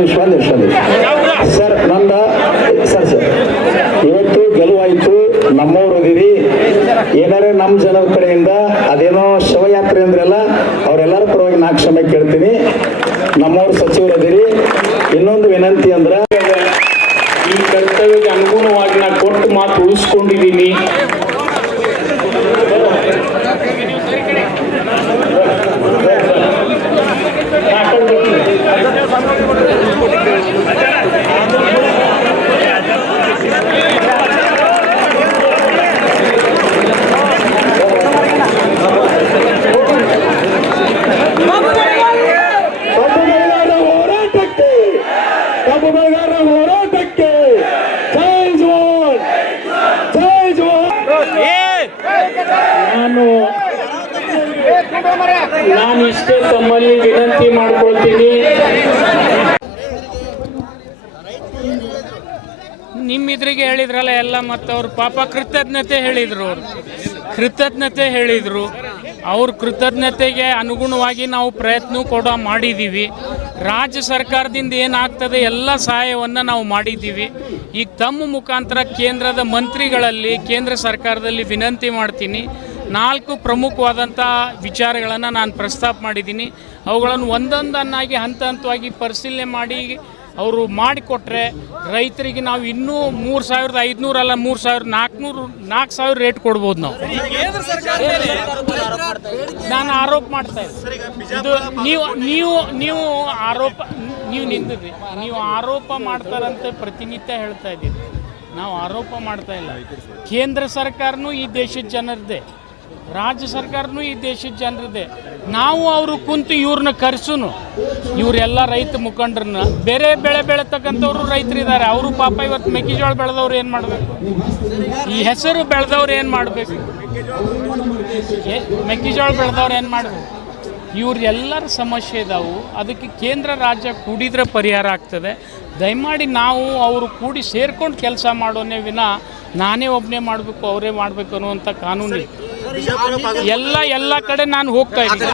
ವಿಶ್ವ ಸರ್, ನಂದ, sir sir. ಇವತ್ತು ಗೆಲುವಾಯಿತು, ನಮ್ಮವ್ರು ಇದೀವಿ ಏನಾರೇ ನಮ್ಮ ಜನರ ಕಡೆಯಿಂದ ಅದೇನೋ ಶವಯಾತ್ರೆ ಅಂದ್ರಲ್ಲ, ಅವರೆಲ್ಲರ ಪರವಾಗಿ ನಾ ಕ್ಷಮೆ ಕೇಳ್ತೀನಿ. ನಮ್ಮವ್ರ ಸಚಿವರು ಅದೀರಿ ಇನ್ನೊಂದು ವಿನಂತಿ ಅಂದ್ರೆ, ಈ ಕರ್ತವ್ಯಕ್ಕೆ ಅನುಗುಣವಾಗಿ ನಾ ಕೊಟ್ಟು ಮಾತು ಉಳಿಸ್ಕೊಂಡಿದ್ದೀನಿ. ಬೆಳೆಗಾರರ ಹೋರಾಟಕ್ಕೆ. ಜೈ ಜವಾನ್. ಜೈ ಜವಾನ್. ನಾನು ನಾನು ಇಷ್ಟೇ ತಮ್ಮಲ್ಲಿ ವಿನಂತಿ ಮಾಡ್ಕೊಳ್ತೀನಿ. ನಿಮ್ಮ ಇದ್ರಿಗೆ ಹೇಳಿದ್ರಲ್ಲ ಎಲ್ಲ ಮತ್ತು ಅವ್ರು ಪಾಪ ಕೃತಜ್ಞತೆ ಹೇಳಿದ್ರು ಕೃತಜ್ಞತೆ ಹೇಳಿದರು. ಅವ್ರ ಕೃತಜ್ಞತೆಗೆ ಅನುಗುಣವಾಗಿ ನಾವು ಪ್ರಯತ್ನ ಕೂಡ ಮಾಡಿದ್ದೀವಿ. ರಾಜ್ಯ ಸರ್ಕಾರದಿಂದ ಏನಾಗ್ತದೆ ಎಲ್ಲ ಸಹಾಯವನ್ನು ನಾವು ಮಾಡಿದ್ದೀವಿ. ಈಗ ತಮ್ಮ ಮುಖಾಂತರ ಕೇಂದ್ರದ ಮಂತ್ರಿಗಳಲ್ಲಿ ಕೇಂದ್ರ ಸರ್ಕಾರದಲ್ಲಿ ವಿನಂತಿ ಮಾಡ್ತೀನಿ. ನಾಲ್ಕು ಪ್ರಮುಖವಾದಂಥ ವಿಚಾರಗಳನ್ನು ನಾನು ಪ್ರಸ್ತಾಪ ಮಾಡಿದ್ದೀನಿ. ಅವುಗಳನ್ನು ಒಂದೊಂದನ್ನಾಗಿ ಹಂತ ಹಂತವಾಗಿ ಪರಿಶೀಲನೆ ಮಾಡಿ ಅವರು ಮಾಡಿಕೊಟ್ರೆ ರೈತರಿಗೆ ನಾವು ಇನ್ನೂ ಮೂರು ಸಾವಿರದ ಐದುನೂರಲ್ಲ ಮೂರು ಸಾವಿರದ ನಾಲ್ಕುನೂರು ನಾಲ್ಕು ಸಾವಿರ ರೇಟ್ ಕೊಡ್ಬೋದು ನಾವು. ನಾನು ಆರೋಪ ಮಾಡ್ತಾ ಇದ್ದೆ. ಇದು ನೀವು ನೀವು ನೀವು ಆರೋಪ ನೀವು ನಿಂತಿದ್ರಿ ನೀವು ಆರೋಪ ಮಾಡ್ತಾರಂತೆ ಪ್ರತಿನಿತ್ಯ ಹೇಳ್ತಾ ಇದ್ದೀರಿ. ನಾವು ಆರೋಪ ಮಾಡ್ತಾ ಇಲ್ಲ. ಕೇಂದ್ರ ಸರ್ಕಾರನೂ ಈ ದೇಶದ ಜನರದೇ. ರಾಜ್ಯ ಸರ್ಕಾರನೂ ಈ ದೇಶದ ಜನರದೇ. ನಾವು ಅವರು ಕುಂತು ಇವ್ರನ್ನ ಕರೆಸೂ ಇವರೆಲ್ಲ ರೈತ ಮುಖಂಡ್ರನ್ನ. ಬೇರೆ ಬೆಳೆ ಬೆಳೆತಕ್ಕಂಥವ್ರು ರೈತರಿದ್ದಾರೆ. ಅವರು ಪಾಪ ಇವತ್ತು ಮೆಕ್ಕೆಜೋಳ ಬೆಳೆದವ್ರು ಏನು ಮಾಡಬೇಕು? ಈ ಹೆಸರು ಬೆಳೆದವ್ರು ಏನು ಮಾಡಬೇಕು? ಮೆಕ್ಕೆಜೋಳ ಬೆಳೆದವ್ರು ಏನು ಮಾಡಿದ್ರು ಇವ್ರೆಲ್ಲರ ಸಮಸ್ಯೆ ಇದಾವೆ. ಅದಕ್ಕೆ ಕೇಂದ್ರ ರಾಜ್ಯ ಕೂಡಿದ್ರೆ ಪರಿಹಾರ ಆಗ್ತದೆ. ದಯಮಾಡಿ ನಾವು ಅವರು ಕೂಡಿ ಸೇರ್ಕೊಂಡು ಕೆಲಸ ಮಾಡೋನೇ ವಿನ ನಾನೇ ಒಬ್ಬನೇ ಮಾಡಬೇಕು, ಅವರೇ ಮಾಡಬೇಕು ಅನ್ನುವಂಥ ಕಾನೂನು ಎಲ್ಲ ಎಲ್ಲ ಕಡೆ ನಾನು ಹೋಗ್ತಾ ಇದ್ದೀನಿ.